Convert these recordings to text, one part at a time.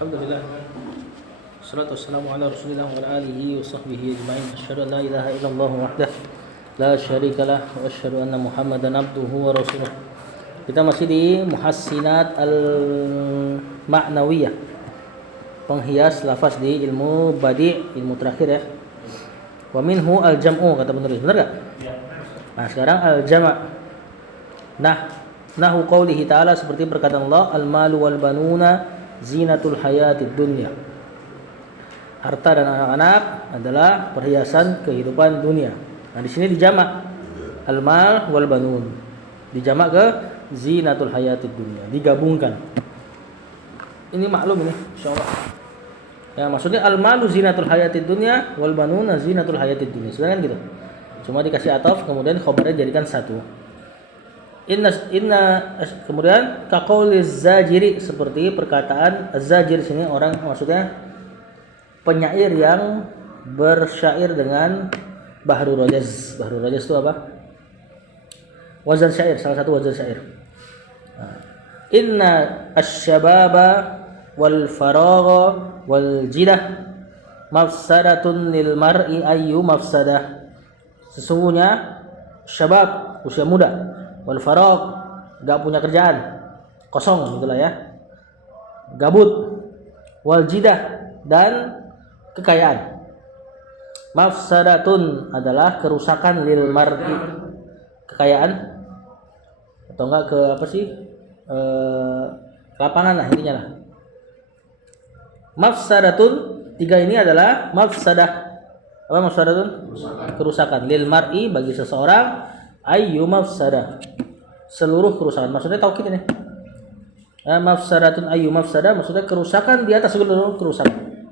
Alhamdulillah. Wassalatu wassalamu ala Rasulillah wa ala alihi wa sahbihi ajma'in. Asyhadu an la ilaha illallah wahdahu la syarikalah wa asyhadu anna Muhammadan abduhu wa rasuluh. Kita masih di Muhassinat al-Ma'nawiyah. Penghias lafaz di ilmu badi', ilmu terakhir ya. Wa minhu al-jam'u kata penulis. Benar enggak? Ya. Nah, sekarang al-jama'. Nahu qaulihi ta'ala seperti perkataan Allah, al-malu wal banuna zinatul hayatid dunya. Harta dan anak-anak adalah perhiasan kehidupan dunia. Nah, di sini dijamak al-mal wal banun. Dijamak ke zinatul hayatid dunya, digabungkan. Ini maklum ini, insyaallah. Ya, maksudnya al-malu zinatul hayatid dunya wal banuna zinatul hayatid dunya. Sudah kan gitu. Cuma dikasih ataf kemudian khabarnya jadikan satu. Inna kemudian kaqauliz zajiri seperti perkataan az-zajir sini orang maksudnya penyair yang bersyair dengan bahrul rajaz. Bahrul rajaz itu apa? Wazan syair, salah satu wazan syair. Inna asy-syababa wal faragha wal jidah mafsadatun lil mar'i ayyu mafsadah. Sesungguhnya syabab usia muda, wal faragh enggak punya kerjaan, kosong gitulah ya. Gabut, wal jidah dan kekayaan. Mafsadatun adalah kerusakan lil mar'i, kekayaan atau enggak ke apa sih? Lapangan lah intinya lah. Mafsadatun tiga ini adalah mafsadah. Apa mafsadatun? Kerusakan lil mar'i bagi seseorang ayyu mafsadah. Seluruh kerusakan. Maksudnya taukid ini. Mafsadatun ayyu mafsadah maksudnya kerusakan di atas seluruh kerusakan.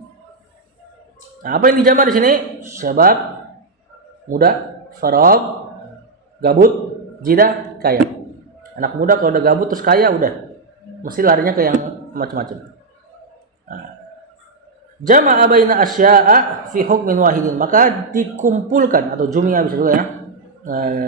Nah, apa yang dijamak di sini? Syabab muda, faragh gabut, jidah kaya. Anak muda kalau udah gabut terus kaya udah mesti larinya ke yang macam-macam. Jama'a baina asya'a fi hukmin wahidin, maka dikumpulkan atau jumia bisa juga ya.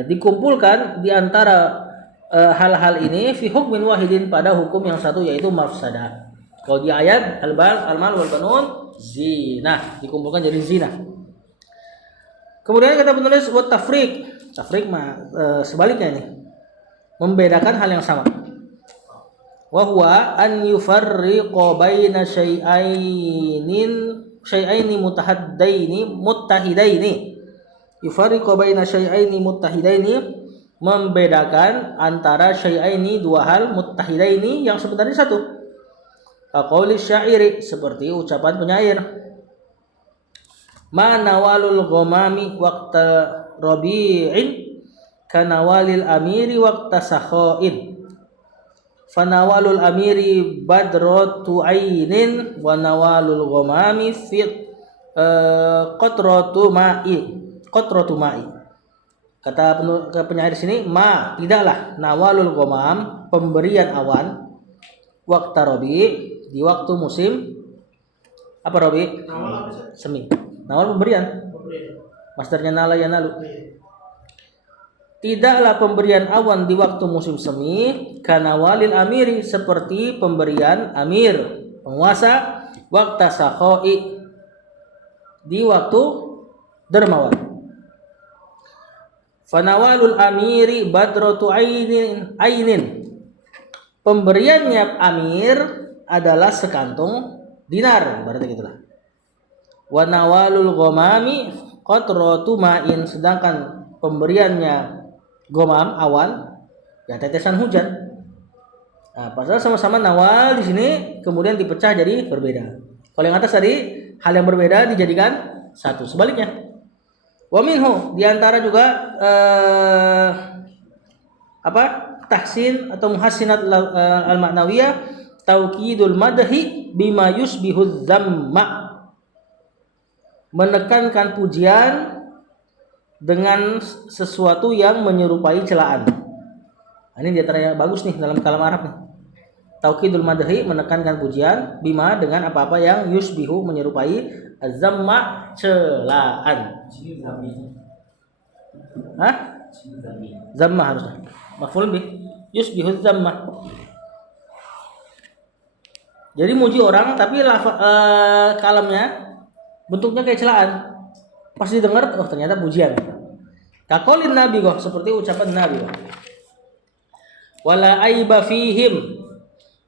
Dikumpulkan di antara hal-hal ini fi hukmin wahidin pada hukum yang satu yaitu mafsadah. Kalau di ayat al-mal wal banun zina dikumpulkan jadi zina. Kemudian kata penulis wa tafriq. Tafriq sebaliknya ini. Membedakan hal yang sama. Wa huwa an yufarriqa baina syai'aini muttahidaini. Yufarriqu baina syai'aini muttahidaini, membedakan antara syai'aini dua hal muttahidaini yang sebenarnya satu. Qauli syairi seperti ucapan penyair. Ma nawalul ghamami waqta rabi'in kanawalil amiri waqta sakhain. Fanawalul amiri badratu ainin wa nawalul ghamami fi qatratu ma'i. Kata penyair sini, ma tidaklah nawalul ghamam pemberian awan waqta rabi di waktu musim apa rabi? Semi. Nawal pemberian. Masdarnya nala ya nalu. Tidaklah pemberian awan di waktu musim semi kanawalil amiri seperti pemberian amir penguasa waqta sakhoi di waktu dermawan. Fanawalul amiri badratu ainin. Pemberiannya amir adalah sekantung dinar, berarti gitulah. Wa nawalul ghamami qatratu ma'in, sedangkan pemberiannya ghamam awan ya tetesan hujan. Nah, padahal sama-sama nawal di sini kemudian dipecah jadi berbeda. Kalau yang atas tadi hal yang berbeda dijadikan satu. Sebaliknya. Wa minhu di antara juga tahsin atau muhassinat al-ma'nawiyah taukidul madhi bima yusbihu dzamma, menekankan pujian dengan sesuatu yang menyerupai celaan. Ini di antara yang bagus nih dalam kalam Arab nih. Taukidul madhi menekankan pujian bima dengan apa-apa yang yusbihu menyerupai dzamma celaan. Hah? Zamma harusnya. Maf'ul bih yusbihu zamma. Jadi muji orang tapi kalamnya bentuknya kayak celaan. Pas didengar, oh ternyata pujian. Kakolin Nabi kok, seperti ucapan Nabi kok. Wala aiba fihim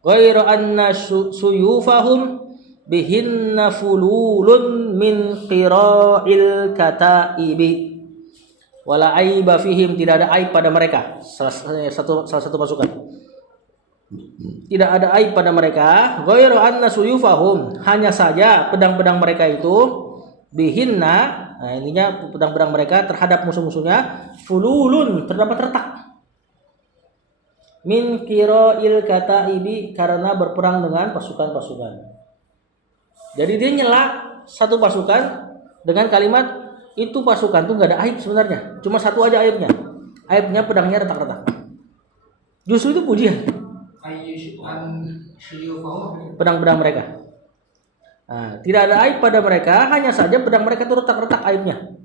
ghairu anna suyufahum bihinna fululun min qira'il kataibi. Wala aiba fihim, tidak ada aib pada mereka. Salah satu pasukan. Tidak ada aib pada mereka. Ghairu anna suyufahum, hanya saja pedang-pedang mereka itu bihinna, nah ininya pedang-pedang mereka terhadap musuh-musuhnya fululun, terdapat retak. Min qira'il kataibi, karena berperang dengan pasukan-pasukan. Jadi dia nyela satu pasukan dengan kalimat itu pasukan tuh nggak ada aib sebenarnya, cuma satu aja aibnya. Aibnya pedangnya retak-retak. Justru itu pujian. Pedang-pedang mereka. Nah, tidak ada aib pada mereka, hanya saja pedang mereka itu retak-retak aibnya.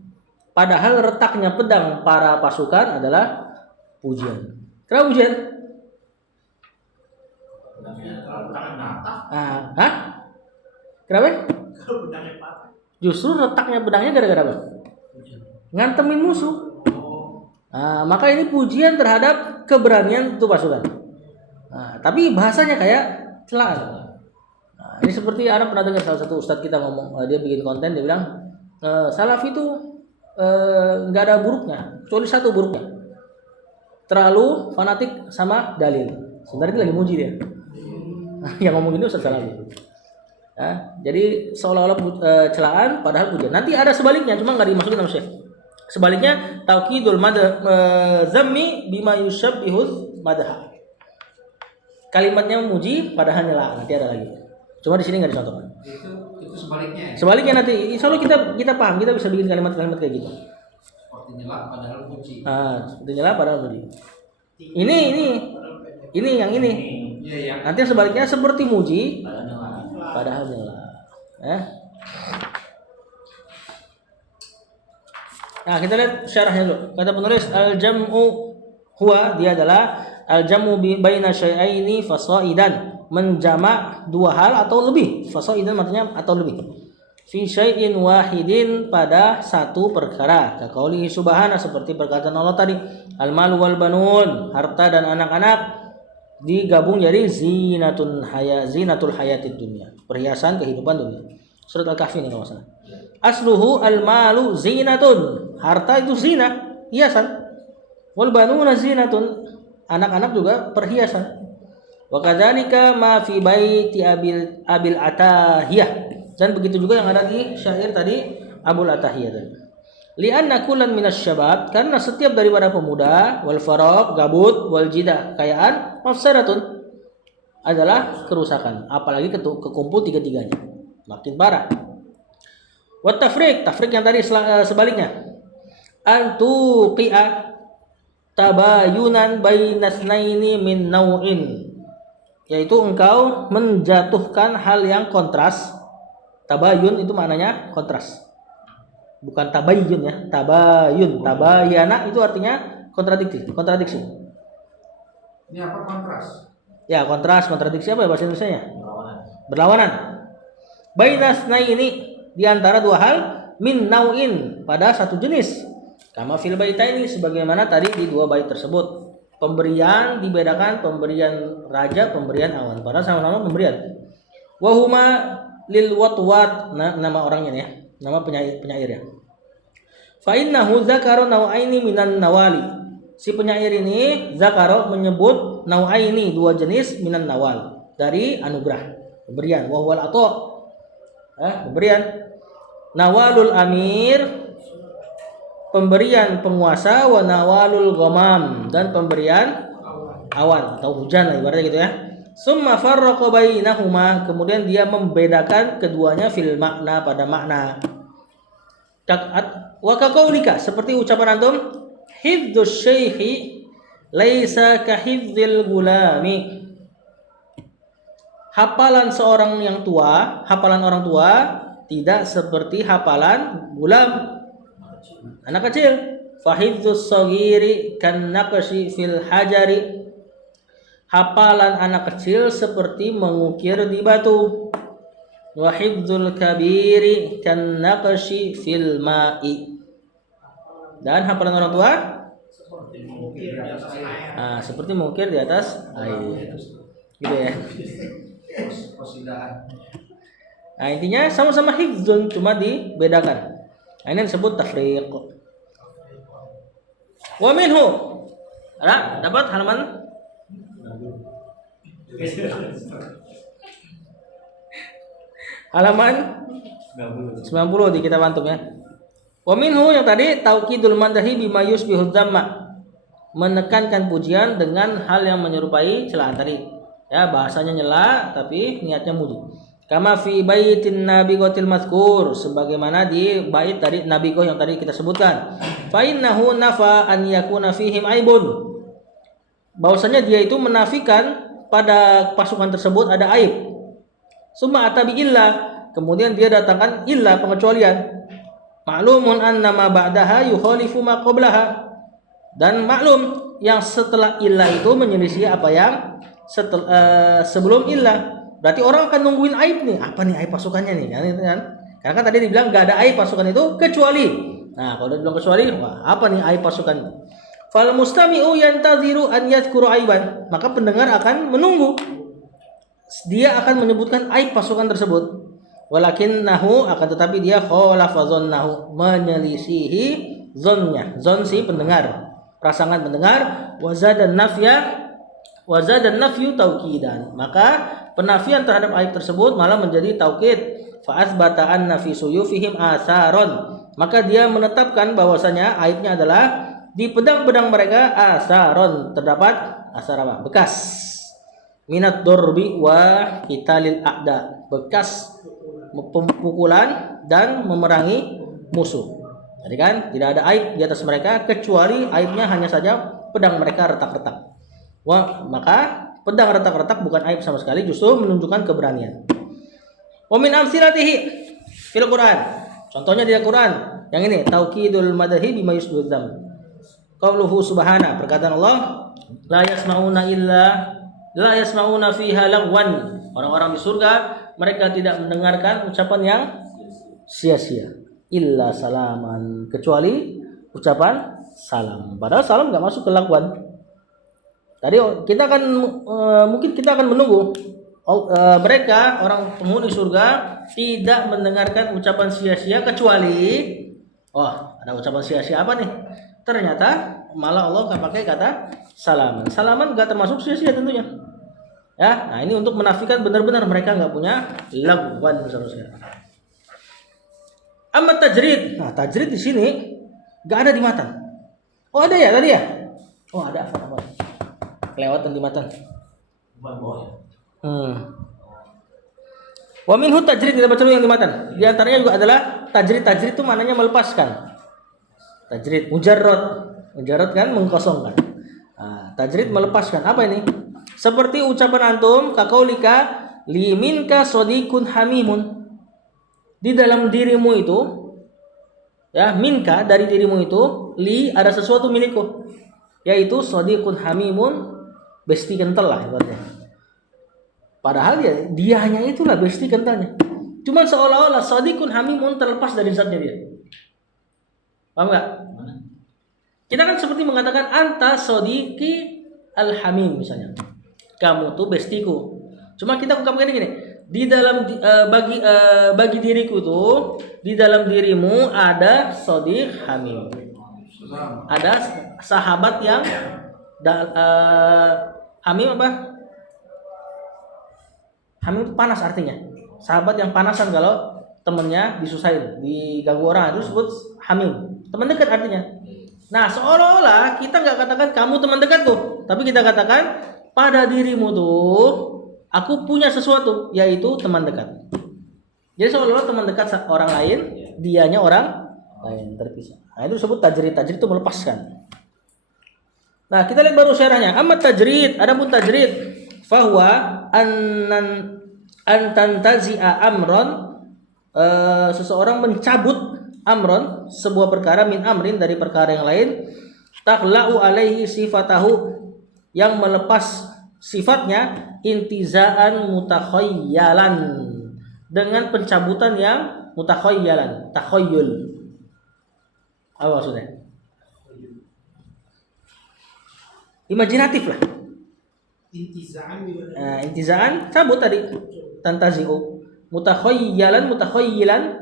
Padahal retaknya pedang para pasukan adalah pujian. Kenapa pujian? Hah? Kenapa? Justru retaknya pedangnya gara-gara apa? Ngantemin musuh. Maka ini pujian terhadap keberanian itu pasukan. Tapi bahasanya kayak celaan. Ini seperti Anda pernah dengar salah satu ustadz kita ngomong, dia bikin konten, dia bilang Salafi itu nggak ada buruknya, kecuali satu buruknya, terlalu fanatik sama dalil. Sebenarnya dia lagi muji dia. Yang ngomong ini Ustadz Salafi. Jadi seolah-olah celaan padahal pujian. Nanti ada sebaliknya, cuma nggak dimasukin sama Syekh. Sebaliknya taukidul zammi bima yusabbihul madha. Kalimatnya memuji padahal nyela. Nanti ada lagi. Cuma di sini nggak dicontohkan. Itu sebaliknya. Ya? Sebaliknya nanti, insya Allah kita paham, kita bisa bikin kalimat-kalimat kayak gitu. Seperti nyela padahal puji. Seperti nyela padahal puji. Ini yang ini. Iya. Nanti sebaliknya seperti muji padahal nyela. Nah, kita lihat syarahnya dulu. Kata penulis al-jam'u huwa, dia adalah al-jam'u baina syai'aini fasaidan, menjamak dua hal atau lebih. Fasaidan artinya atau lebih. Fi syai'in wahidin, pada satu perkara. Kaqaulihi subhanahu, seperti perkataan Allah tadi, al-malu wal banun, harta dan anak-anak digabung jadi zinatul hayatid dunya, perhiasan kehidupan dunia. Surat Al-Kahfi ini kalau salah. Asluhu al-malu zinatun, harta itu zina, hiasan. Wal banuna zinatun, anak-anak juga perhiasan. Wa kadzalika ma fi baiti abil atahiyah, dan begitu juga yang ada di syair tadi Abul Atahiyah tadi. Li'anna kullan minasyabab, karena setiap daripada pemuda, wal faraq gabut, wal jida kekayaan, mafsadatun adalah kerusakan, apalagi kekumpul tiga-tiganya makin parah. Wat tafriq yang tadi sebaliknya, antuqi'a tabayunan bainasnaini min nau'in, yaitu engkau menjatuhkan hal yang kontras. Tabayun itu maknanya kontras, bukan tabayyun ya, tabayun. Tabayana itu artinya kontradiksi. Ini apa kontras? Ya, kontradiksi apa ya bahasa Indonesianya? Berlawanan. Bainasnaini, di antara dua hal, min nau'in, pada satu jenis. Kama fil baitaini, sebagaimana tadi di dua bait tersebut. Pemberian dibedakan, pemberian raja, pemberian awan, padahal sama-sama pemberian. Wa huma lil watwat, nama orangnya ya, nama penyairnya. Fa innahu zakara nau'aini minan nawali. Si penyair ini zakara menyebut nau'aini, dua jenis, minan nawal, dari anugerah, pemberian. Wa huwal ata, pemberian. Nawalul amir, pemberian penguasa, wa nawalul ghamam, dan pemberian awan atau hujan lah ibaratnya gitu ya. Summa farraqa bainahuma, kemudian dia membedakan keduanya fil makna, pada makna. Wa kaqaulika, seperti ucapan antum, hifdzus syekhi laisa ka hifdzil gulami. Hafalan hafalan orang tua tidak seperti hafalan gulam, anak kecil. Fa hifdzus shaghiri kan naqshi fil hajari, hafalan anak kecil seperti mengukir di batu. Wa hifdzul kabiri kan naqshi fil ma'i. Dan hafalan orang tua seperti mengukir di atas air. Gitu ya. Nah, intinya sama-sama hifdzun, cuma dibedakan. Nah, ini disebut tafriq. Wa minhu. Dapat halaman halaman 90 di kitab antum ya. Wa minhu yang tadi taukidul madahi bima yusbihu dzamma. Menekankan pujian dengan hal yang menyerupai celaan tadi. Ya, bahasanya nyela tapi niatnya muji. Kama fi baitin nabiqatil mazkur, sebagaimana di bait tadi nabiqah yang tadi kita sebutkan. Fa innahu nafa an yakuna fihim aibun. Bahwasanya dia itu menafikan pada pasukan tersebut ada aib. Summa atabi illa, kemudian dia datangkan illa, pengecualian. Ma'lumun anna ma ba'daha yukhalifu ma qablaha. Dan maklum yang setelah illa itu menyelisih apa yang sebelum illa. Berarti orang akan nungguin aib nih. Apa nih aib pasukannya nih? Kan? Karena kan tadi dibilang gak ada aib pasukan itu kecuali. Nah, kalau udah bilang kecuali, apa nih aib pasukan? Fal mustami'u yantaziru an yadhkuru aiban. Maka pendengar akan menunggu. Dia akan menyebutkan aib pasukan tersebut. Walakinnahu, akan tetapi dia khalafa dhannahu, menyelisihi zonnya. Zon si pendengar, prasangka pendengar. Wazadan nafyu taukidan. Maka penafian terhadap aib tersebut malah menjadi taukid. Fa atsbata anna fi suyufihim atharon. Maka dia menetapkan bahwasanya aibnya adalah di pedang-pedang mereka asaron, terdapat asar apa? Bekas. Minat dorbi wa qitalil a'da. Bekas pemukulan dan memerangi musuh. Jadi kan tidak ada aib di atas mereka kecuali aibnya hanya saja pedang mereka retak-retak. Wah, maka pedang retak-retak bukan aib sama sekali, justru menunjukkan keberanian. Wa min amsilatihi fil Quran. Contohnya di Al-Quran yang ini taukidul madahi bima yusbihu dzam. Qauluhu subhana, perkataan Allah, la yasma'una fiha lagwan. Orang-orang di surga mereka tidak mendengarkan ucapan yang sia-sia. Illa salaman, kecuali ucapan salam. Padahal salam enggak masuk ke lagwan. Tadi kita akan mungkin kita akan menunggu mereka orang penghuni surga tidak mendengarkan ucapan sia-sia kecuali ada ucapan sia-sia apa nih? Ternyata malah Allah nggak pakai kata salaman. Salaman nggak termasuk sia-sia tentunya. Ya, nah ini untuk menafikan benar-benar mereka nggak punya lagwan seharusnya. Amma tajrid. Nah, tajrid di sini nggak ada di matan. Oh ada ya tadi ya? Oh ada apa? Kelewatan di matan. Wa minhu tajrid, kita baca dulu yang di matan. Di antaranya juga adalah tajrid. Tajrid itu maknanya melepaskan. Tajrid mujarrad kan mengkosongkan. Nah, tajrid melepaskan. Apa ini? Seperti ucapan antum kaqaulika liminka sadiqun hamimun. Di dalam dirimu itu ya, minka dari dirimu itu li ada sesuatu milikku, yaitu sadiqun hamimun, besti kental lah ibaratnya. Padahal dia hanya itulah besti kentalnya. Cuman seolah-olah sadiqun hamimun terlepas dari zatnya dia. Paham enggak? Kita kan seperti mengatakan anta sadiqi al-hamim misalnya. Kamu tuh bestiku. Cuma kita ungkapkan gini, di dalam bagi diriku tuh di dalam dirimu ada sadiq hamim. Ada sahabat yang hamim apa? Hamim itu panas artinya. Sahabat yang panasan kalau temennya disusahin, diganggu orang itu disebut hamim. Teman dekat artinya. Nah, seolah-olah kita nggak katakan kamu teman dekatku, tapi kita katakan pada dirimu tuh aku punya sesuatu, yaitu teman dekat. Jadi seolah-olah teman dekat orang lain, dianya orang lain, terpisah. Nah, itu disebut tajrid. Tajrid itu melepaskan. Nah, kita lihat baru syarahnya. Amma tajrid, adapun tajrid fahuwa antantazi'a amron, seseorang mencabut amron, sebuah perkara, min amrin, dari perkara yang lain, takhla'u alaihi sifatahu, yang melepas sifatnya intizaan mutakhayyalan, dengan pencabutan yang mutakhayyalan, takhayyul. Apa maksudnya? Imajinatif lah. Nah, intizaan cabut tadi, tantazi'u. Mutakhayyalan,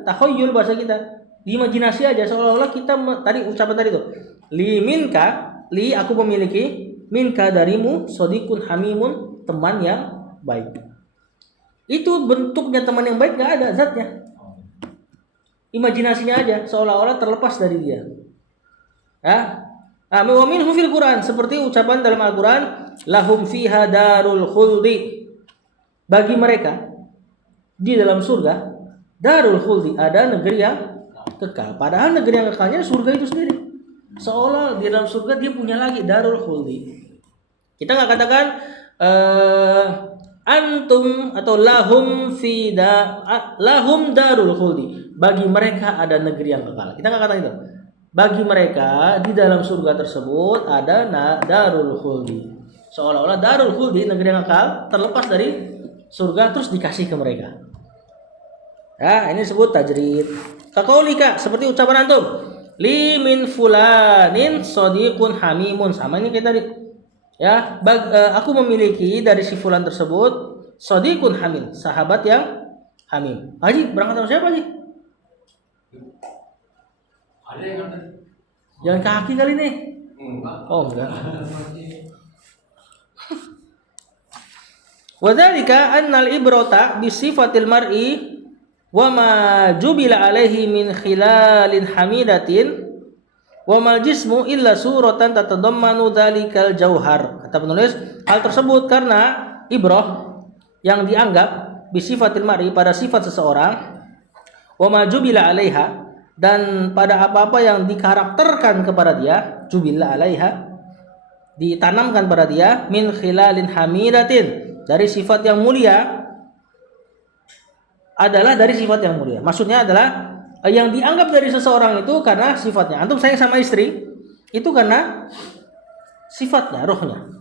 takhayyul bahasa kita. Imajinasi aja, seolah-olah kita tadi ucapan tadi tuh. Li aku memiliki, minka darimu, sodikun hamimun, teman yang baik. Itu bentuknya teman yang baik nggak ada zatnya. Imajinasinya aja, seolah-olah terlepas dari dia. Ya. Wa minhu fil Quran, seperti ucapan dalam Al-Quran, lahum fiha darul khuldi. Bagi mereka di dalam surga, darul khuldi, ada negeri yang kekal. Padahal negeri yang kekalnya surga itu sendiri. Seolah di dalam surga dia punya lagi darul khuldi. Kita nggak katakan antum atau lahum darul khuldi. Bagi mereka ada negeri yang kekal. Kita nggak kata itu. Bagi mereka di dalam surga tersebut ada darul khuldi. Seolah-olah darul khuldi, negeri yang kekal, terlepas dari surga terus dikasih ke mereka. Ya, ini disebut tajrid. Kaqaulika, seperti ucapan antum, li min fulanin sadiqun hamimun. Sama ini kayak tadi. Ya, aku memiliki dari si fulan tersebut sadiqun hamim, sahabat yang hamim. Haji, berangkat sama siapa, Haji? Ada yang kan tadi? Jalan kaki kali nih. Oh, enggak. Wa dzalika annal ibrata bi sifatil mar'i wa ma jubila alaihi min khilalin hamidatin wa mal jismu illa suratan tatadammanu dzalikal jauhar. Kata penulis, hal tersebut karena ibrah yang dianggap bi sifatil mar'i, pada sifat seseorang, wa ma jubila alaiha, dan pada apa-apa yang dikarakterkan kepada dia, jubila alaiha, ditanamkan pada dia, min khilalin hamidatin, dari sifat yang mulia, adalah dari sifat yang mulia. Maksudnya adalah yang dianggap dari seseorang itu karena sifatnya. Antum sayang sama istri itu karena sifatnya, rohnya,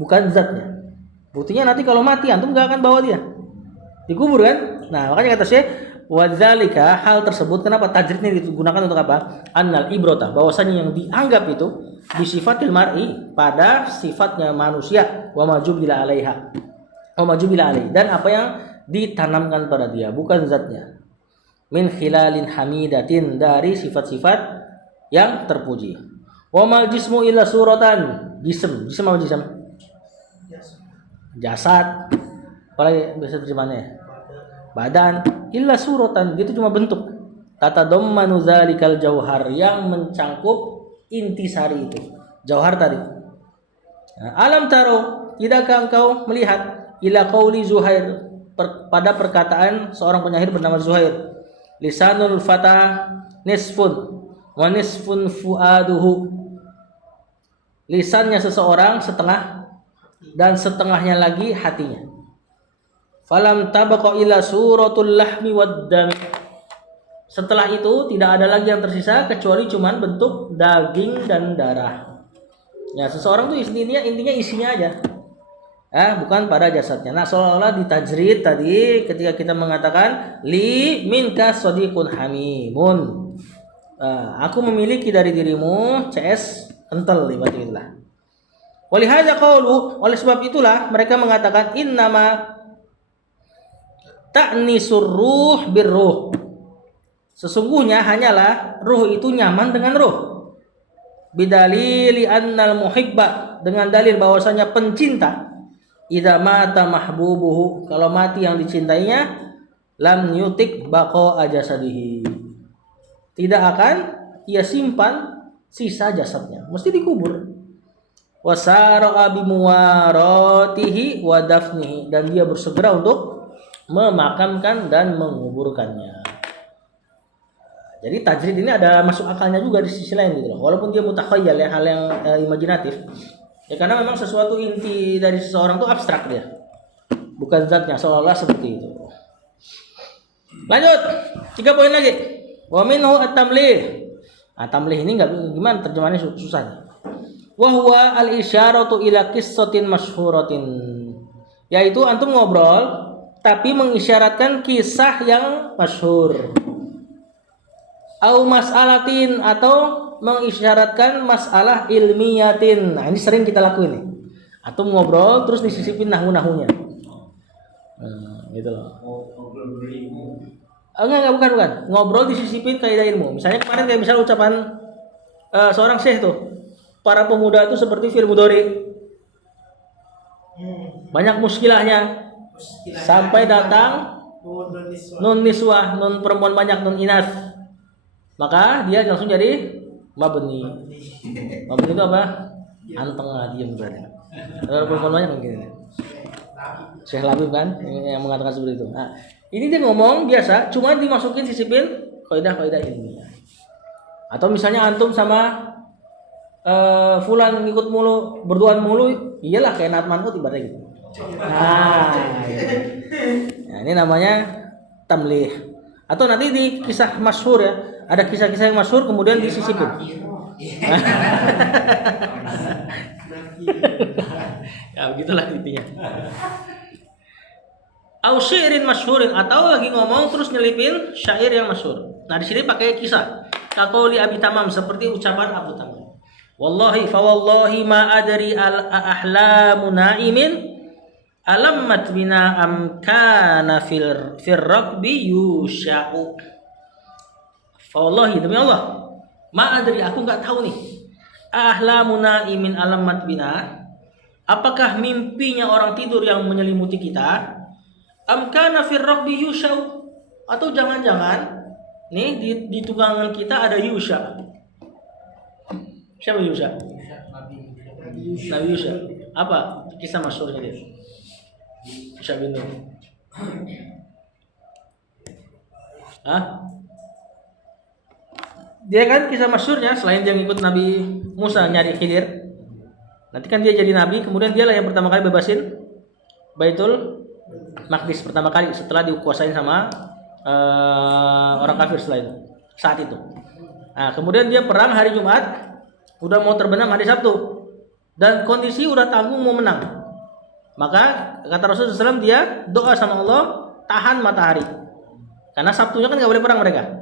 bukan zatnya. Buktinya nanti kalau mati antum gak akan bawa dia, dikubur kan. Nah, makanya kata Syekh, wadzalika, hal tersebut, kenapa tajrid ini digunakan untuk apa? Annal ibrota, bahwasanya yang dianggap itu bisifatil mar'i, pada sifatnya manusia, wa majubila alaiha, wa majubila alaihi, dan apa yang ditanamkan pada dia, bukan zatnya. Min khilalin hamidatin, dari sifat-sifat yang terpuji. Wa mal jismu illa suratan, jism apa jism? Jasad. Apalagi bisa terjemahannya? Badan, illa suratan, gitu cuma bentuk. Tatadammanu dzalikal jauhar, yang mencangkup intisari itu, jauhar tadi. Nah, alam taro, tidakkah engkau melihat, ila qauli Zuhair, pada perkataan seorang penyair bernama Zuhair, lisanul fata nisfun wa nisfun fuaduhu, lisannya seseorang setengah dan setengahnya lagi hatinya. Falam tabaqa illa suratul lahmi wad dami, setelah itu tidak ada lagi yang tersisa kecuali cuman bentuk daging dan darah. Ya, seseorang tuh intinya isinya aja, bukan pada jasadnya. Nah, seolah-olah ditajrid tadi ketika kita mengatakan li minka sadiqun hamimun, aku memiliki dari dirimu CS kental, ibarat itulah. Walihada qaulu, oleh sebab itulah mereka mengatakan innama ta'nisur ruh birruh, sesungguhnya hanyalah ruh itu nyaman dengan ruh. Bidalili annal muhibba, dengan dalil bahwasanya pencinta, idza mata mahbubuhu, kalau mati yang dicintainya, lam yutik baqa jasadihi, tidak akan ia simpan sisa jasadnya, mesti dikubur. Wasara bimuwaratihi wa dafnihi, dan dia bersegera untuk memakamkan dan menguburkannya. Jadi tajrid ini ada masuk akalnya juga di sisi lain gitu loh. Walaupun dia mutakhayyal, ya, hal yang imajinatif. Ya, karena memang sesuatu inti dari seseorang itu abstrak dia, bukan zatnya, seolah-olah seperti itu. Lanjut, 3 poin lagi. Wa minhu at-tamlih. Tamlih ini enggak, gimana terjemahannya, susah nih. Wa huwa al-isyaratu ila qissatin masyhuratin. Yaitu antum ngobrol tapi mengisyaratkan kisah yang masyhur. Au mas'alatin, atau mengisyaratkan masalah ilmiyatin. Nah, ini sering kita lakuin nih. Antum ngobrol terus disisipin nahu-nahunya. Gitu loh. Enggak, bukan. Ngobrol disisipin kaidah ilmu. Misalnya kemarin kayak misal ucapan seorang syekh tuh. Para pemuda itu seperti fi'il mudhari. Banyak muskilahnya. Sampai datang nun niswah, nun perempuan banyak, nun inas. Maka dia langsung jadi mabni. Mabni itu apa? Anteng lah, diam berarti. Kalau perempuan banyak begini. Syekh Labib kan yang mengatakan seperti itu. Nah, ini dia ngomong biasa, cuma dimasukin sisipin kaidah-kaidah ilmiah. Atau misalnya antum sama fulan ngikut mulu, berduaan mulu, iyalah kayak Naat Manhut ibaratnya gitu. Nah, ini namanya tamlih. Atau nanti di kisah masyhur ya, ada kisah-kisah yang masyhur kemudian disisipin. Ya begitulah intinya. Au syi'rin masyhurin, atau lagi ngomong terus nyelipin syair yang masyhur. Nah, di sini pakai kisah. Kaqauli Abi Tamam, seperti ucapan Abu Tamam. Wallahi fa wallahi ma adri al ahlamu na'imin alammat bina am kana fir raqbi yusha'u. Fa wallahi, demi Allah, ma adri, aku enggak tahu nih. Ahlamu na'imin alammat bina, apakah mimpinya orang tidur yang menyelimuti kita? Am kana fir raqbi yusha'u, atau jangan-jangan nih di tunggangan kita ada Yusha. Siapa Yusha? Nabi Yusha. Apa kisah masyhurnya dia? Yusha bin Nun. Dia kan kisah masyhurnya, selain dia ngikut Nabi Musa nyari Khidir, nanti kan dia jadi nabi, kemudian dialah yang pertama kali bebasin Baitul Maqdis pertama kali setelah dikuasain sama orang kafir setelah itu, saat itu. Nah, kemudian dia perang hari Jumat, udah mau terbenam hari Sabtu, dan kondisi udah tanggung mau menang. Maka kata Rasulullah SAW, dia doa sama Allah tahan matahari, karena Sabtunya kan nggak boleh perang mereka.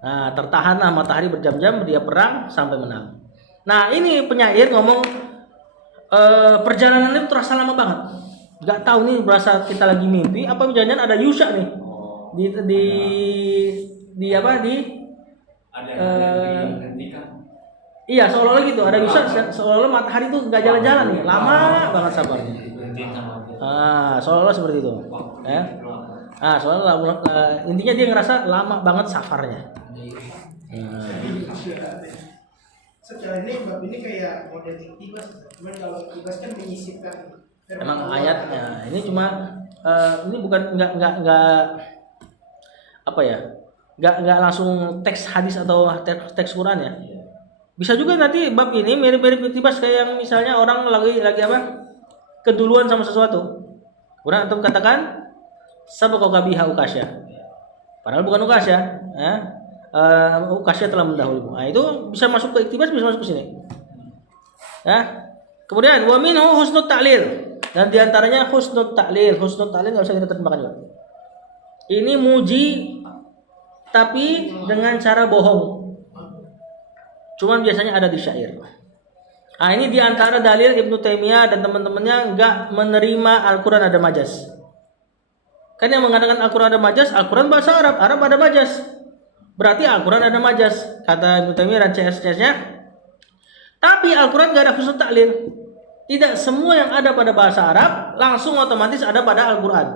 Nah, tertahanlah matahari berjam-jam, dia perang sampai menang. Nah, ini penyair ngomong perjalanan itu terasa lama banget. Nggak tahu nih, berasa kita lagi mimpi apa jangan ada Yusha nih di apa di iya, seolah-olah gitu ada Yusha, seolah-olah matahari itu nggak jalan-jalan nih, lama banget sabarnya. Seolah-olah seperti itu ya. Soalnya intinya dia ngerasa lama banget safarnya. Setelah ini bab ini kayak model iktibas, cuman kalau iktibas kan menyisipkan. Emang ayatnya ini cuma ini bukan nggak apa ya, nggak langsung teks hadis atau teks Quran ya. Bisa juga nanti bab ini mirip-mirip iktibas kayak yang misalnya orang lagi apa keduluan sama sesuatu, kemudian antum katakan sabaqaka biha ukasya, padahal bukan ukasya ya. Ukasya telah mendahului. Nah, itu bisa masuk ke iktibas, bisa masuk ke sini ya. Kemudian wa minhu husnul ta'lil, dan diantaranya husnul ta'lil. Husnul ta'lil nggak usah kita terjemahkan juga. Ini muji tapi dengan cara bohong, cuman biasanya ada di syair. Nah, ini diantara dalil Ibnu Taimiyah dan teman-temannya nggak menerima Al-Quran ada majas. Kan yang mengatakan Al-Quran ada majas, Al-Quran bahasa Arab, Arab ada majas, berarti Al-Quran ada majas, kata Ibnu Taimiyah dan CS-nya. Tapi Al-Quran nggak ada husnul ta'lil. Tidak semua yang ada pada bahasa Arab langsung otomatis ada pada Al-Quran.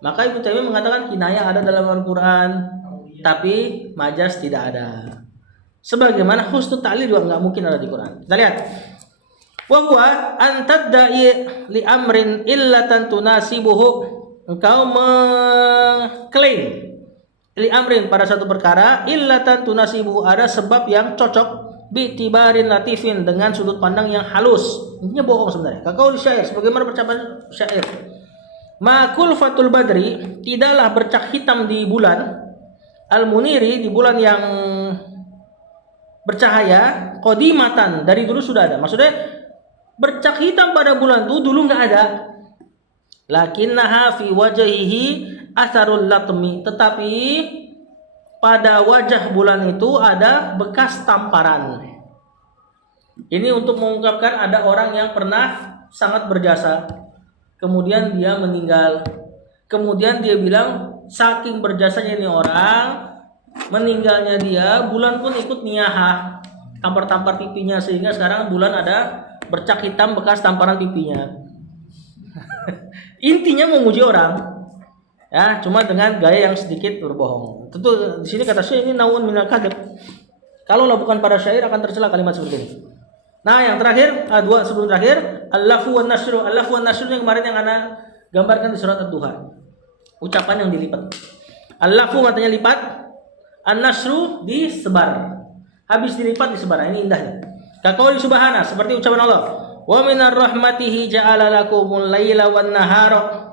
Maka Ibnu Taimiyah mengatakan kinayah ada dalam Al-Quran, tapi majas tidak ada. Sebagaimana husnul ta'lil juga nggak mungkin ada di Quran. Kita lihat. Wa huwa an tadda'i li amrin illatan tunasibuhu. Engkau mengklaim li amrin pada satu perkara illatan tunasibuhu, ada sebab yang cocok, bi'tibarin latifin, dengan sudut pandang yang halus. Intinya bohong sebenarnya. Kaqauli syair, sebagaimana percakapan syair. Makul fatul badri, tidaklah bercak hitam di bulan, al-muniri, di bulan yang bercahaya, qadimatan, dari dulu sudah ada. Maksudnya bercak hitam pada bulan itu dulu nggak ada. Lakinnaha fi wajhihi atharul latmi, tetapi pada wajah bulan itu ada bekas tamparan. Ini untuk mengungkapkan ada orang yang pernah sangat berjasa, kemudian dia meninggal. Kemudian dia bilang saking berjasanya ini orang, meninggalnya dia, bulan pun ikut niyahah, tampar-tampar pipinya, sehingga sekarang bulan ada bercak hitam bekas tamparan pipinya. Intinya memuji orang, ya, cuma dengan gaya yang sedikit berbohong. Tentu di sini kata saya ini naun minal kadhib. Kalaulah bukan pada syair akan tercela kalimat seperti ini. Nah, yang terakhir, dua sebelum terakhir, al-lafu wan nasru. Al-lafu wan nasru yang kemarin yang ana gambarkan di surat Ad-Duha. Ucapan yang dilipat. Al-lafu matanya lipat, an-nasru disebar. Habis dilipat disebar. Nah, ini indahnya. Kaqouli subhana, seperti ucapan Allah. Wa minar rahmatihi ja'ala lakumul laila wan nahara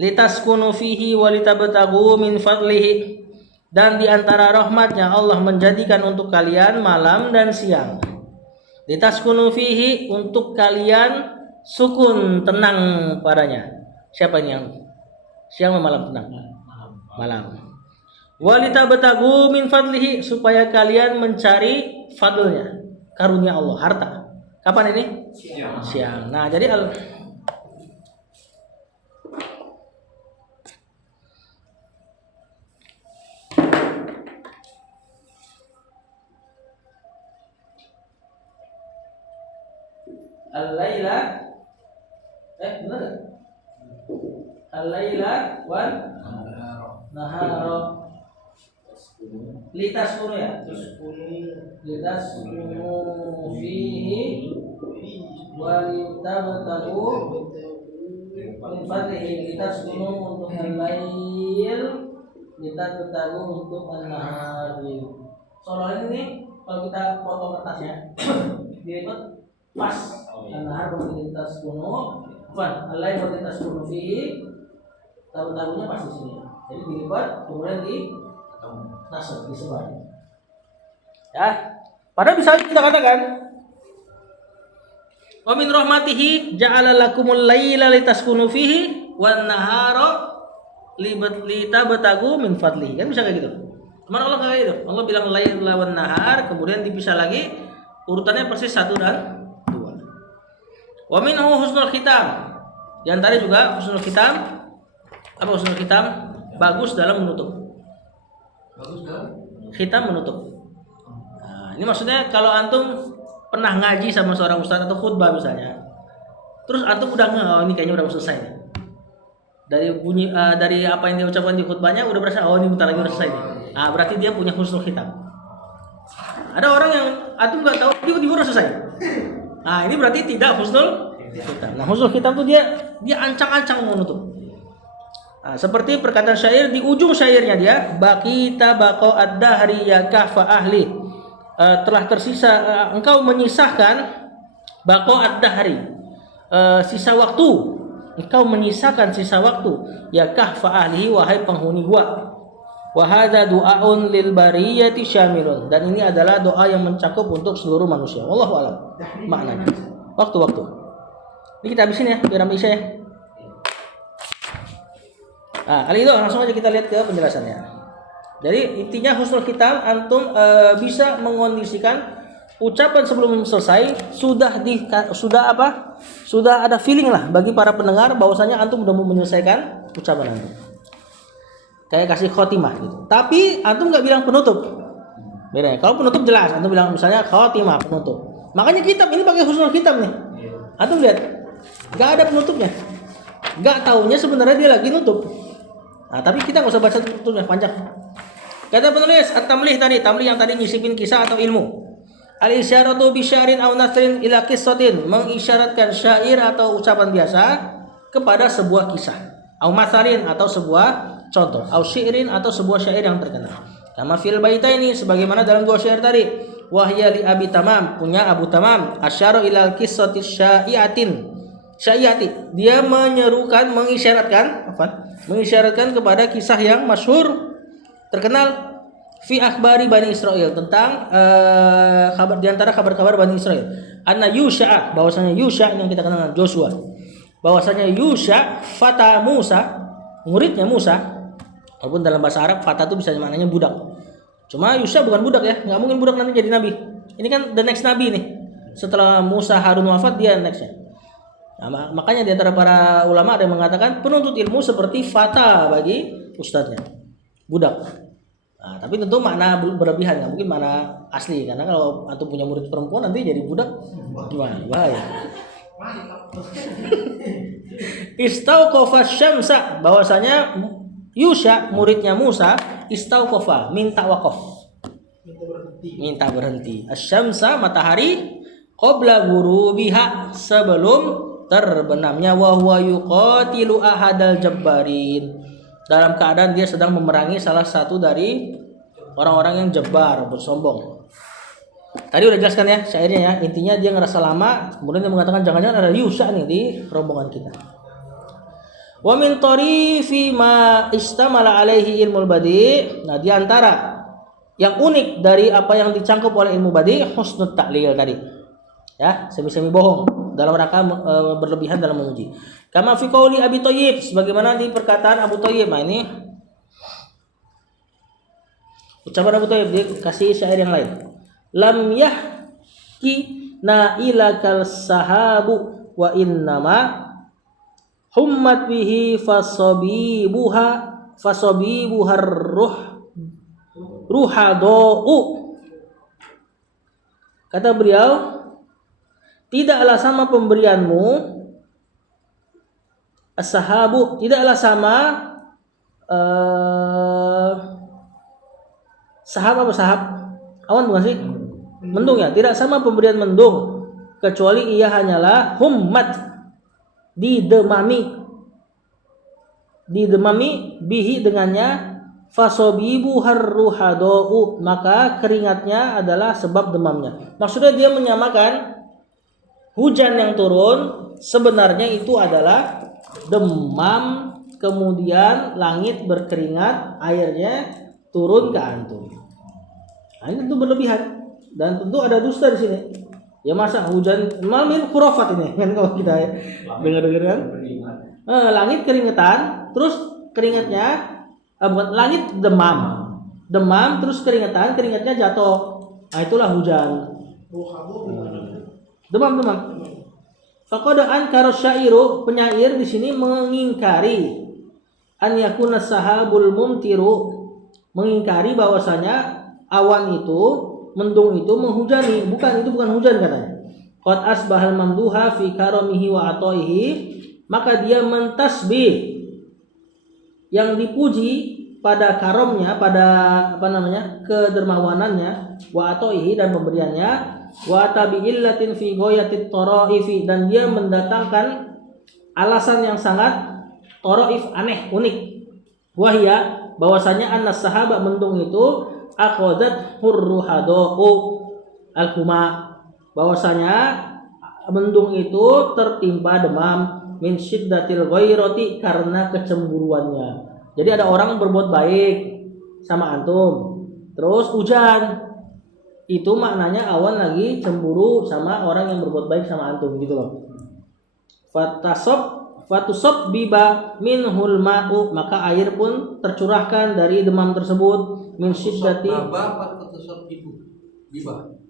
litaskunu fihi wa litabtaghu min fadlihi. Dan di antara rahmatnya Allah menjadikan untuk kalian malam dan siang. Litaskunu fihi, untuk kalian sukun, tenang padanya. Siapa ini yang siang malam tenang? Malam. Wa litabtaghu min fadlihi, supaya kalian mencari fadlnya, karunia Allah, harta. Kapan ini? Siang. Nah, jadi al-laila benar enggak? Al-laila wan nahara litaskunu, ya? Litaskunu fihi wa litabtaghu min fadlihi. Litaskunu untuk al-lail, litabtaghu untuk an-nahari. Soalnya ini kalau kita potong kertasnya dilipat pas, an-nahar berlintas kuno, al-lail berlintas kuno fihi, tahu-tahunya pas di sini. Jadi dilipat kemudian di nasab, disebar. Ya, padahal bisa kita katakan wa min rahmatihi ja'ala lakumul laila litaskunu fihi wan nahara litabtaghu min fadlihi. Kan bisa kayak gitu. Cuman Allah kayak gitu. Allah bilang lail wan nahar, kemudian dipisah lagi, urutannya persis 1 dan 2. Wa minhu husnul khitam. Di antara juga husnul khitam. Apa husnul khitam? Bagus dalam menutup. Bagus kan? Khitam menutup. Nah, ini maksudnya kalau antum pernah ngaji sama seorang ustaz atau khutbah misalnya, terus antum udah oh ini kayaknya udah selesai nih. Dari bunyi dari apa yang dia ucapkan di khutbahnya udah berasa oh ini bentar lagi udah selesai nih. Nah, berarti dia punya husnul khitam. Ada orang yang antum nggak tahu tiba-tiba udah selesai. Nah, ini berarti tidak husnul khitam. Nah, husnul khitam tuh dia ancang-ancang mau nutup. Nah, seperti perkataan syair di ujung syairnya dia, baqita baqa'ad dahri ya kahfa ahli. Telah tersisa engkau menyisahkan baqa'ad dahri, sisa waktu. Engkau menyisakan sisa waktu ya kahfa ahli, wahai penghuni gua. Wa hadza du'aun lil bariyati syamilun. Dan ini adalah doa yang mencakup untuk seluruh manusia. Wallahu a'lam maknanya. Waktu-waktu. Ini kita habisin ya, biar sampai isya ya. Nah, kali itu langsung aja kita lihat ke penjelasannya. Jadi intinya husnul khitam antum bisa mengondisikan ucapan sebelum selesai sudah ada feeling lah bagi para pendengar bahwasanya antum sudah mau menyelesaikan ucapan antum. Kayak kasih khotimah gitu. Tapi antum nggak bilang penutup. Beda ya. Kalau penutup jelas antum bilang misalnya khotimah penutup. Makanya kitab ini pakai husnul khitam nih. Antum lihat, nggak ada penutupnya. Nggak taunya sebenarnya dia lagi nutup. Nah, tapi kita nggak usah baca tutupnya panjang. Kata penulis at-tamlih tadi, tamlih yang tadi nyisipin kisah atau ilmu. Al-isyaratu bi syairin aw nasrin ila qissatin, mengisyaratkan syair atau ucapan biasa kepada sebuah kisah. Aw mathalin atau sebuah contoh, aw syi'rin atau sebuah syair yang terkenal. Kama fil baitaini, sebagaimana dalam dua syair tadi. Wahya li Abi Tamam, punya Abu Tamam, asyara ilal qissati syai'ati. Dia mengisyaratkan kepada kisah yang masyhur terkenal fi akhbari Bani Israel, tentang kabar di antara kabar-kabar Bani Israel. Anna Yusha, bahwasanya Yusha yang kita kenal dengan Joshua. bahwasanya Yusha fata Musa, muridnya Musa. Walaupun dalam bahasa Arab fata itu bisa maknanya budak. Cuma Yusha bukan budak ya, nggak mungkin budak nanti jadi nabi. Ini kan the next nabi nih. Setelah Musa Harun wafat dia nextnya. Nah, makanya di antara para ulama ada yang mengatakan penuntut ilmu seperti fata bagi ustadznya, budak. Nah, tapi tentu makna berlebihan, nggak mungkin makna asli, karena kalau antum punya murid perempuan nanti jadi budak gimana? Bahaya. Istauqafa syamsa, bahwasanya Yusha muridnya Musa istauqafa, minta wakaf, minta berhenti. Asyamsa matahari qabla ghurubiha, sebelum terbenamnya. Wa huwa yuqatilu ahadal jabbarin, dalam keadaan dia sedang memerangi salah satu dari orang-orang yang jabbar, bersombong. Tadi udah jelaskan ya syairnya ya, intinya dia ngerasa lama, kemudian dia mengatakan jangan-jangan ada Yusha nih di rombongan kita. Wa min tarifi ma istamala alaihi ilmul badi'. Nah, di antara yang unik dari apa yang dicangkup oleh ilmu badi', husnul ta'lil tadi. Ya, semi-semi bohong dalam rangka berlebihan dalam memuji. Kama fi qauli Abi Thayyib, sebagaimana di perkataan Abu Thayyib. Nah, ini ucapan Abu Thayyib, dia kasih syair yang lain. Lam yahki nailakal sahabu wa innama hummat bihi fasabibuhar ruhadau. Kata beliau, tidaklah sama pemberianmu as-sahabu, tidaklah sama sahab apa sahab? Awan bukan sih? Mendung ya, tidak sama pemberian mendung kecuali ia hanyalah hummat, didemami bihi dengannya, fasobibu harruhadou, maka keringatnya adalah sebab demamnya. Maksudnya dia menyamakan hujan yang turun sebenarnya itu adalah demam, kemudian langit berkeringat, airnya turun ke antum. Nah, ini tentu berlebihan dan tentu ada dusta di sini. Ya masa hujan malam ini khurafat ini kan, kalau kita dengar-dengar kan. Langit keringetan, terus keringatnya bukan langit demam terus keringatnya jatuh. Nah, itulah hujan. Demam. Faqad ankara syairu, penyair di sini mengingkari an yakuna sahabul mumtiru, mengingkari bahwasanya awan itu, mendung itu menghujani. Itu bukan hujan katanya. Qad asbahal mamduha fi karamihi wa ataihi, maka dia mentasbih yang dipuji pada karomnya, pada kedermawanannya, wa ataihi dan pemberiannya, wa tabi'illatin fi ghayatit taraifi, dan dia mendatangkan alasan yang sangat taraif, aneh, unik. Wahya, bahwasanya annas sahabat mendung itu akhadzat hurruhadau al-huma, bahwasanya mendung itu tertimpa demam min syiddatil ghairati, karena kecemburuannya. Jadi ada orang berbuat baik sama antum, terus hujan, itu maknanya awan lagi cemburu sama orang yang berbuat baik sama antum gitu loh. Fatusab biba minhul ma'u, maka air pun tercurahkan dari demam tersebut. Min syiddati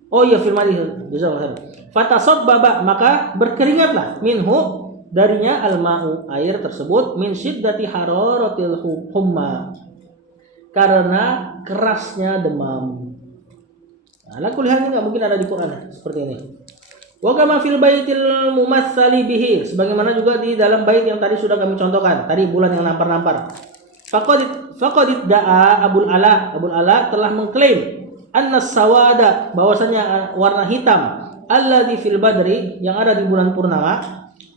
oh iya firman itu fatasab baba, maka berkeringatlah minhu darinya al-ma'u, air tersebut, min syiddati hararatil humma, karena kerasnya demam. Nah, kuliahnya nggak mungkin ada di Quran seperti ini. Wa kama fil baitil mumatsali bihi, sebagaimana juga di dalam bait yang tadi sudah kami contohkan, tadi bulan yang nampar-nampar. Faqad da'a Abul Ala telah mengklaim anna sawada, bahwasanya warna hitam, alladzi fil badri, yang ada di bulan purnama,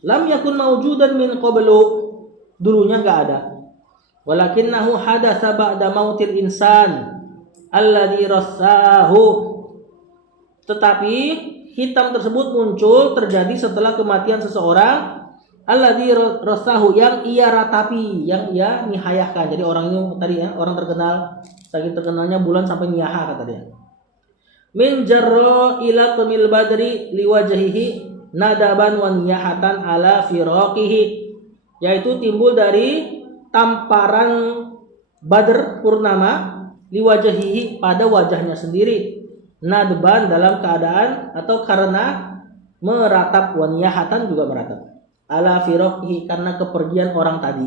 lam yakun mawjudan min qablu, dulunya enggak ada. Walakinnahu hadatsa ba'da mautil insan alladzi rassahu, tetapi hitam tersebut muncul, terjadi setelah kematian seseorang, alladzi rassahu, yang ia ratapi, yang ia nihayahkan. Jadi orang ini tadi ya, orang terkenal, saking terkenalnya bulan sampai niyaha kata dia. Min jarra ila qamil badri liwajhihi, nadaban wa niyahatan ala firaqihi, yaitu timbul dari tamparan badr purnama liwajahihi pada wajahnya sendiri, nadban dalam keadaan atau karena meratap, wa niyahatan juga meratap, ala firaqihi karena kepergian orang tadi.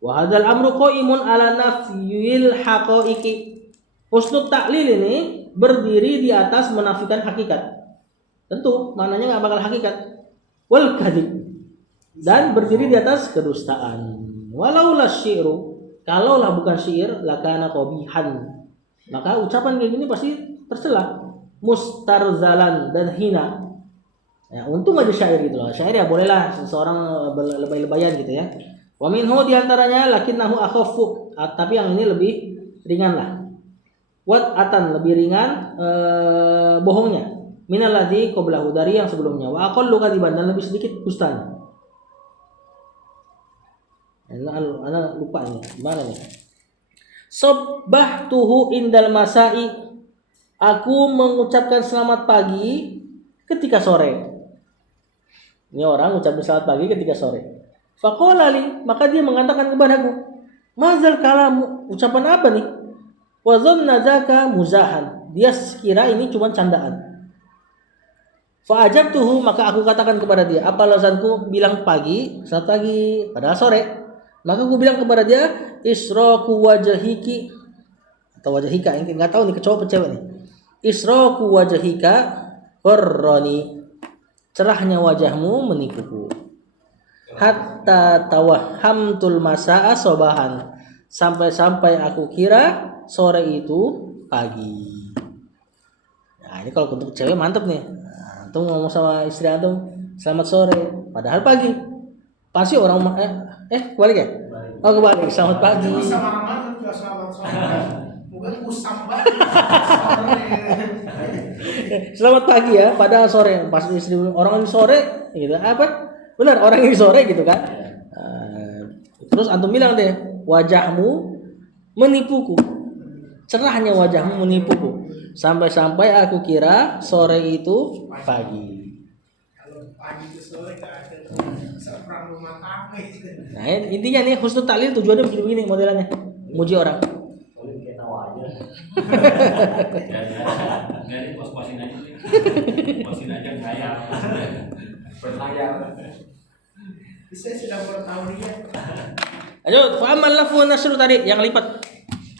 Wa hadzal amru qaimun ala nafyil haqaiqi. Husnul ta'lil ini berdiri di atas menafikan hakikat. Tentu maknanya nggak bakal hakikat. Wal kadhib, dan berdiri di atas kedustaan. Walau la syi'ru, kalaulah bukan syair, lakana qabihan, maka ucapan kayak gini pasti tercela, mustarzalan dan hina. Ya, untung aja syair gitu loh. Syair ya bolehlah seseorang lebay-lebayan gitu ya. Wa minhu diantaranya lakinnahu akhaffu, tapi yang ini lebih ringan lah. Wat atan lebih ringan bohongnya. Minalladzi qablahu, dari yang sebelumnya. Wa aqallu kadiban, dan lebih sedikit dustanya. Ana lupa nih, gimana nih? Sabbahtuhu indal masai, aku mengucapkan selamat pagi ketika sore. Ini orang ucapin selamat pagi ketika sore. Faqala li, maka dia mengatakan kepadaku, mazal kalamu, ucapan apa nih? Wa dhanna dzaka muzahan, dia kira ini cuma candaan. Fa ajabtuhu, maka aku katakan kepada dia, apa alasanku bilang pagi, selamat pagi, padahal sore. Maka aku bilang kepada dia, israku wajhiki, atau wajhika, enggak tahu nih cowok atau cewek nih. Israku wajhika qarrani, cerahnya wajahmu menipuku. Hatta tawahhamtul masa'a sobahan, sampai-sampai aku kira sore itu pagi. Nah, ini kalau untuk cewek mantep nih. Antum ngomong sama istri antum selamat sore, padahal pagi. Pasti orang kebalik ya? Oh kebalik, selamat pagi. Bisa marah-marah juga selamat sore. Mungkin kusam banget. Selamat pagi ya, padahal sore. Pas istri orang ini sore gitu, apa? Benar, orang ini sore gitu kan. Terus antum bilang deh, wajahmu menipuku, cerahnya wajahmu menipuku, sampai-sampai aku kira sore itu pagi. Kalau pagi itu sore nggak ada seperang rumah tangga itu. Nah intinya nih husnul ta'lil tujuannya begini modelannya, muji orang. Kayak tahu aja. Dari pos-posin aja nih. Posin aja saya. Berlayar. Saya sudah bertahu dia. Ayo, fa'amal lafu nasru tadi yang lipat.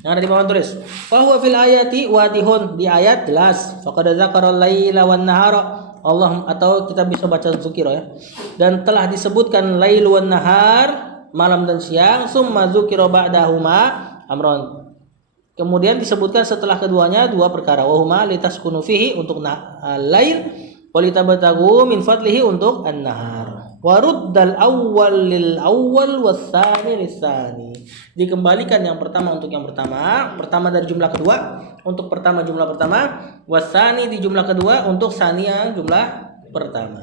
Yang ada di bawah tulis. Fa huwa fil ayati wadihun, di ayat jelas. Faqad dzakara al-laila wan nahara. Allah, atau kita bisa baca zukiro ya. Dan telah disebutkan lail wan nahar, malam dan siang, summa dzukira ba'dahuma amron. Kemudian disebutkan setelah keduanya dua perkara, wa huma litaskunu fihi untuk lail, wa litabtagu min fadlihi untuk an-nahar. Waruddal awwal lil awwal watsani lisani, dikembalikan yang pertama untuk yang pertama dari jumlah kedua untuk pertama jumlah pertama, watsani di jumlah kedua untuk sani yang jumlah pertama.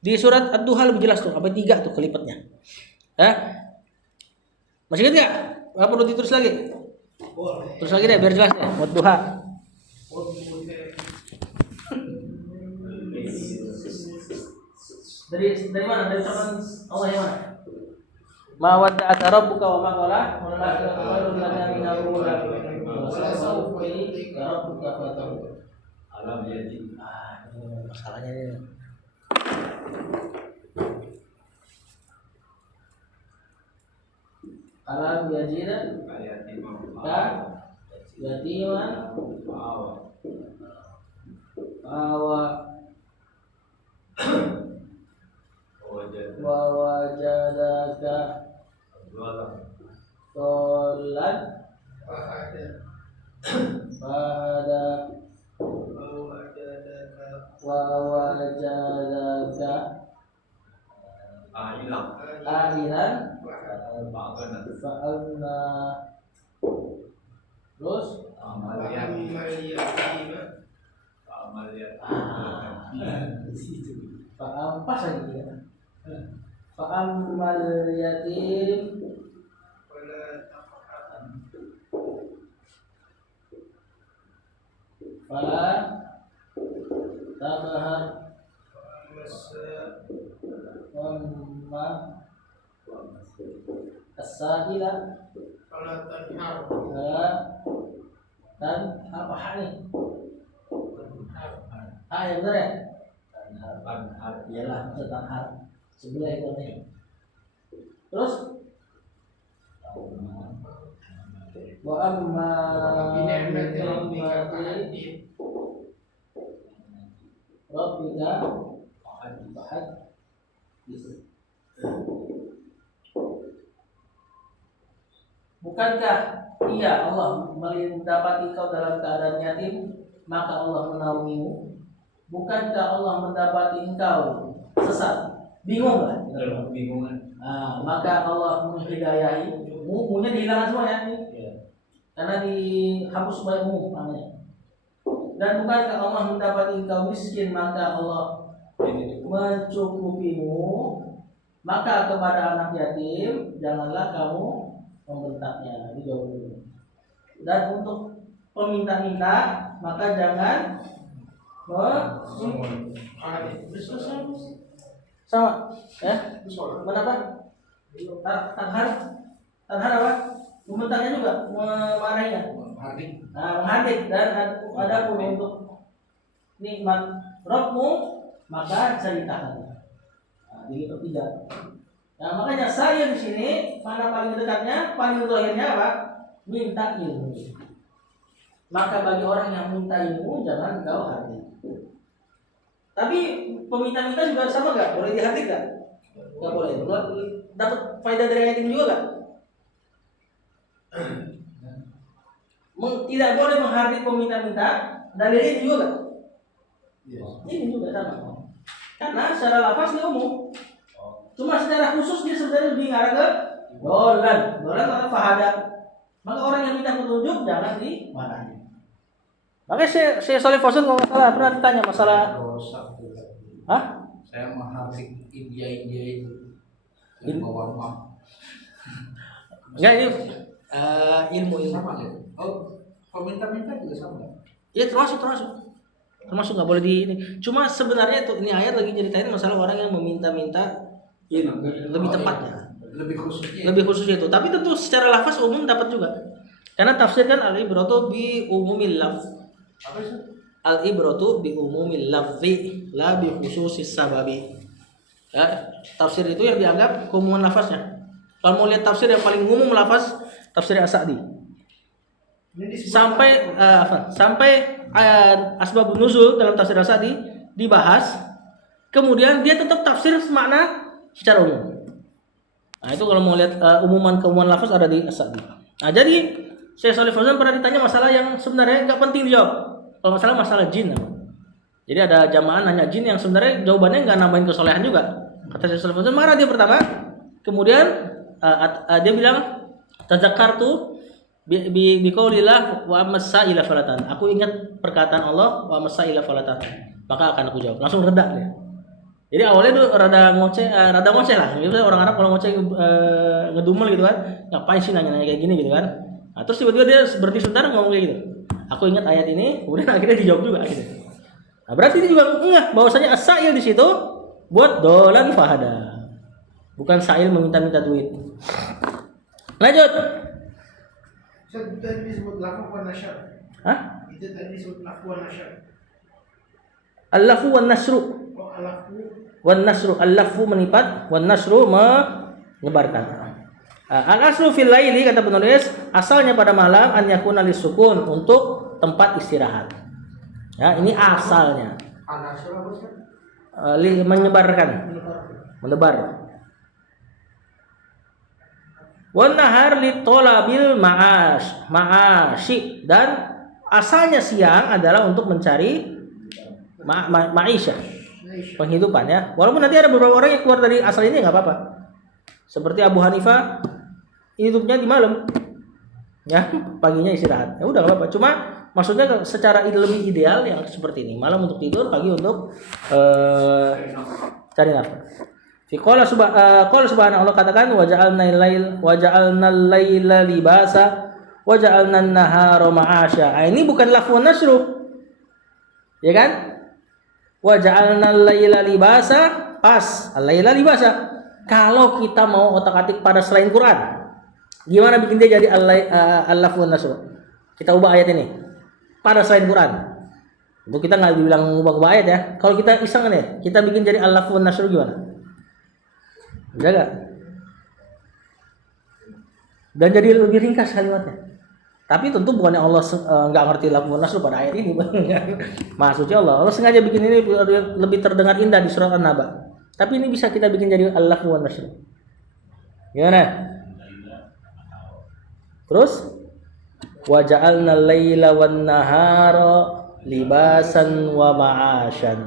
Di surat Ad-Duha lebih jelas tuh, apa 3 tuh kelipatnya. Masih ingat enggak? Apa perlu ditulis lagi? Boleh. Terus lagi deh biar jelas ya. Ad-Duha. Dari mana? Dari ucapan Allah yang mana? Ma wadda'aka rabbuka wa ma qala, wal akhiratu khairun laka minal ula. Wa sawfa yu'tika rabbuka fatarda. Alam jadi. Ini masalahnya ini. Alam yajida Kayak timang. ka yatiman awa wa wajadaka tolan fahada wa wajadaka ahiran fa'alna. Terus fa'ampas lagi dia. Fa'ammal yatim fala tabahar ma as-sa'ila Kalau tanhar. dan apa hal nih? Ah, yang benar ya? Tanhar. Iyalah, tentang hal sebelah itu nih. Terus wa amma Bine'mati rabbika rabbika fahaddith. fahad Bukankah iya Allah mendapati kau dalam keadaan yatim, maka Allah menaungimu? Bukankah Allah mendapati engkau sesat, bingung kan? Dalam kebingungan. Nah, maka Allah menghidayahi. Mu'nya dihilangkan semua ya, Ya. karena dihapus supaya mu namanya. Dan bukankah Allah mendapati engkau miskin, maka Allah mencukupimu? Maka kepada anak yatim janganlah kamu membentaknya. Dijawab dulu. Dan untuk peminta-minta maka jangan sama ya. Kenapa? Tanhar apa? Membentaknya juga, memarahinya. Nah, menghadik dan ada pun untuk nikmat Rabbmu maka ceritakan. Nah, begitu tidak. Nah, makanya saya di sini mana paling dekatnya, paling zahirnya apa? Minta ilmu. Maka bagi orang yang minta ilmu jangan kau hati. Tapi peminta-minta juga sama nggak? Boleh di hati nggak? Nggak boleh. Dapat faedah dari ayat ini juga nggak? Tidak boleh menghardik peminta-minta. Dalilnya juga nggak? Ini juga sama. Karena secara lafaz dia umum. Cuma secara khusus dia sebenarnya lebih ngarah ke dolan atau fahada. Maka orang yang minta petunjuk jangan dimarahi. Makanya saya Shalih Fauzan kalau nggak salah pernah ditanya masalah. Hah? Saya menghardik India itu. Enggak ini ilmu Sama ya? Oh, peminta-minta juga sama. ya termasuk nggak boleh di ini. Cuma sebenarnya itu ini ayat lagi ceritain masalah orang yang meminta-minta lebih tepatnya. Lebih khususnya itu. Tapi tentu secara lafaz umum dapat juga. Karena tafsir kan al-ibratu bi umumil lafz. Apa itu? Al-ibratu bi umumil lafzi la bi khususis sababi. Ya, tafsir itu yang dianggap keumuman lafaznya. Kalau mau lihat tafsir yang paling umum lafaz, tafsir As-Sa'di. Sampai asbabun nuzul dalam tafsir As-Sa'di dibahas, kemudian dia tetap tafsir makna secara umum. Nah, itu kalau mau lihat keumuman lafaz ada di As-Sa'di. Nah, jadi Syekh Shalih Fauzan pernah ditanya masalah yang sebenarnya nggak penting dijawab. Kalau masalah jin. Jadi ada jamaah nanya jin yang sebenarnya jawabannya nggak nambahin kesolehan juga. Kata Syekh Shalih Fauzan marah dia pertama. Kemudian dia bilang tadzakartu bi qaulillah wa masaila falatan. Aku ingat perkataan Allah wa masaila falatan. Maka akan aku jawab. Langsung reda dia. Jadi awalnya tuh rada ngoceh lah. Gitu orang Arab kalau ngoceh ngedumel gitu kan. Ngapain sih nanya-nanya kayak gini gitu kan. Nah, terus tiba-tiba dia berhenti sebentar ngomong kayak gitu. Aku ingat ayat ini, kemudian akhirnya dijawab juga gitu. Nah, berarti ini juga enggak bahwasanya as-sa'il di situ buat dolan fahada. Bukan sa'il meminta-minta duit. Lanjut. Itu tadi disebut lafu wa nasyar. Hah? Itu tadi disebut lafu wa nasyar. Al-lafu wan nasru. Oh, alafu. Wan nasru, al-lafu menipat, wan nasru menyebarkan. Al-aslu fil laili kata penulis, asalnya pada malam an yakuna lisukun untuk tempat istirahat. Ya, ini asalnya. Menyebarkan. Menebar. Wan nahar li talabil ma'ashi dan asalnya siang adalah untuk mencari ma'isyah, penghidupan ya. Walaupun nanti ada beberapa orang yang keluar dari asal ini nggak apa-apa. Seperti Abu Hanifah hidupnya di malam, ya paginya istirahat. Ya udah nggak apa-apa. Cuma maksudnya secara lebih ideal yang seperti ini, malam untuk tidur, pagi untuk cari nafkah. Qala subhanahu Allah katakan waja'alna al-laila libasa waja'alna an-nahara ma'asya. Ini bukan lafzun nasru. Ya kan? Waja'alna al-laila libasa pas al-laila libasa. Kalau kita mau otak-atik pada selain Quran, gimana bikin dia jadi al-lafzu wan nasr? Kita ubah ayat ini pada selain Quran. Untuk kita nggak dibilang ubah ayat ya. Kalau kita iseng nih, kita bikin jadi al-lafzu wan nasr gimana? Bisa nggak? Dan jadi lebih ringkas kalimatnya. Tapi tentu bukannya Allah nggak ngerti lafzu wan nasr pada ayat ini. Maksudnya Allah sengaja bikin ini lebih terdengar indah di surat An-Naba. Tapi ini bisa kita bikin jadi al-lafzu wan nasr. Gimana? Terus wa ja'alna al-laila wan nahara libasan wa ma'asyan.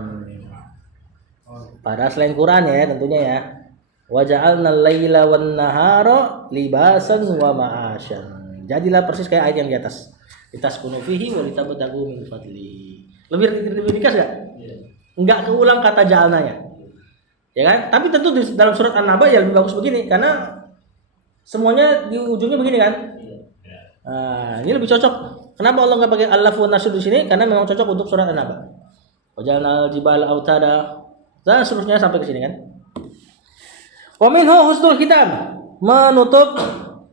Pada selain Quran ya tentunya ya. Wa ja'alna al-laila wan nahara libasan wa ma'asyan. Jadilah persis kayak ayat yang di atas. Litaskunu fihi wa litabtagu min fadli. Lebih ringkas enggak? Enggak keulang kata ja'alnanya. Ya kan? Tapi tentu di dalam surat An-Naba ya lebih bagus begini karena semuanya di ujungnya begini kan? Nah, ini lebih cocok. Kenapa Allah nggak pakai al-lafzu wan nasr di sini? Karena memang cocok untuk surat An-Naba. Wajalnal jibal autada dan seterusnya sampai ke sini kan. Wa minhu husnul khitam, menutup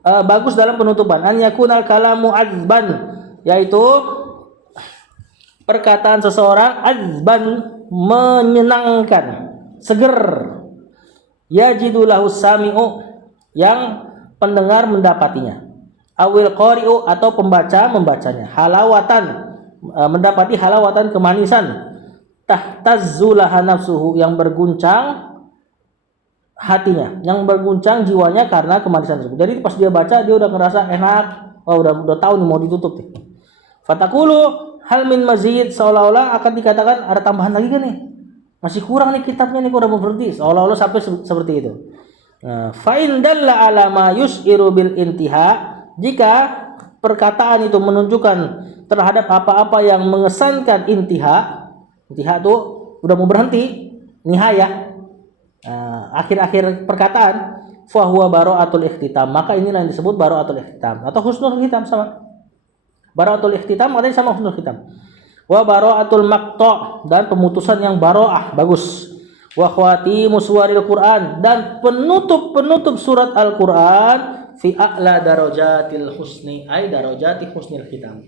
bagus dalam penutupan. An yakunal kalamu azban, yaitu perkataan seseorang azban, menyenangkan, seger. Yajidu lahu sami'u, yang pendengar mendapatinya. Awil qari'u, atau pembaca membacanya. Halawatan, mendapati halawatan, kemanisan. Tahtazzulaha nafsuhu, yang berguncang hatinya, yang berguncang jiwanya karena kemanisan tersebut. Jadi pas dia baca dia udah ngerasa enak, udah tahu nih mau ditutup nih. Fatakulu hal min mazid, seolah-olah akan dikatakan ada tambahan lagi kan nih, masih kurang nih kitabnya nih, kurang berhenti, seolah-olah sampai seperti itu. Fa in dalla ala ma yus'iru bil intiha, jika perkataan itu menunjukkan terhadap apa-apa yang mengesankan intiha itu udah mau berhenti, nihaya, akhir-akhir perkataan, fa huwa bara'atul ikhtitam, maka inilah yang disebut bara'atul ikhtitam atau husnul khitam. Sama bara'atul ikhtitam artinya sama husnul khitam. Wa bara'atul maqta', dan pemutusan yang bara'ah, bagus. Wa khawatimus suwaril Quran, dan penutup surat Al-Quran fi a'la darajatil husni, ay darajati husnil khitam.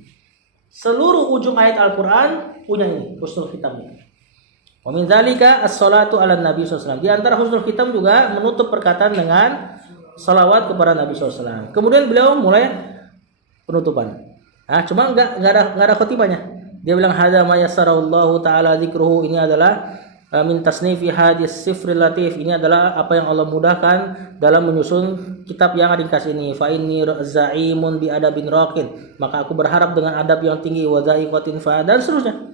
Seluruh ujung ayat Al-Quran punya ini husnul khitamnya. Wa min dzalika as-salatu 'alan nabi sallallahu alaihi wasallam. Di antara husnul khitam juga menutup perkataan dengan salawat kepada Nabi sallallahu alaihi wasallam. Kemudian beliau mulai penutupan. Cuma enggak ada khotimahnya. Dia bilang hadza ma yassarallahu ta'ala dzikruhu, ini adalah min tasnifi hadis sifril latif, ini adalah apa yang Allah mudahkan dalam menyusun kitab yang ringkas ini. Fa inni za'imun bi adabin raqin, maka aku berharap dengan adab yang tinggi, wa za'iqatin fa, dan seterusnya.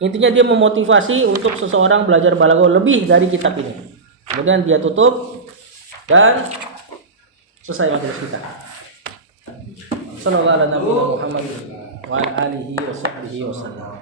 Intinya dia memotivasi untuk seseorang belajar balaghah lebih dari kitab ini. Kemudian dia tutup dan selesai majelis kita. Sallallahu alaihi wa sallam wa alihi wa sahbihi wasallam.